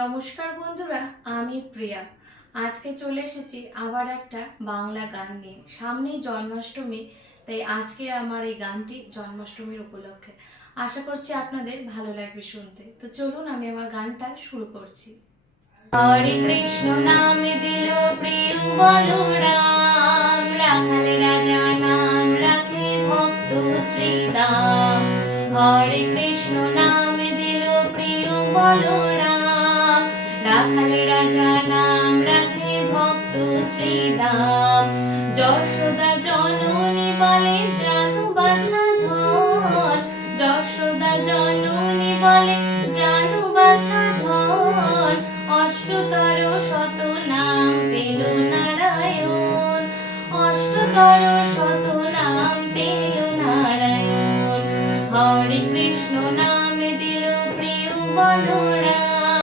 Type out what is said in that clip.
নমস্কার বন্ধুরা, আমি প্রিয়া। আজকে চলে এসেছি আবার একটা বাংলা গান নিয়ে। সামনেই জন্মাষ্টমী, তাই আজকে আমার এই গানটি জন্মাষ্টমীর উপলক্ষে। আশা করছি আপনাদের ভালো লাগবে শুনতে। তো চলুন আমি আমার গানটা শুরু করছি। হরে কৃষ্ণ নামে দিল প্রিয় বলরাম, রাখাল রাজা নাম রাখে ভক্ত শ্রীদাম। হরে কৃষ্ণ নামে দিল প্রিয় বলরাম, রাখাল রাজা নাম রাখে ভক্ত শ্রীদাম। যশোদা জননী বলে যা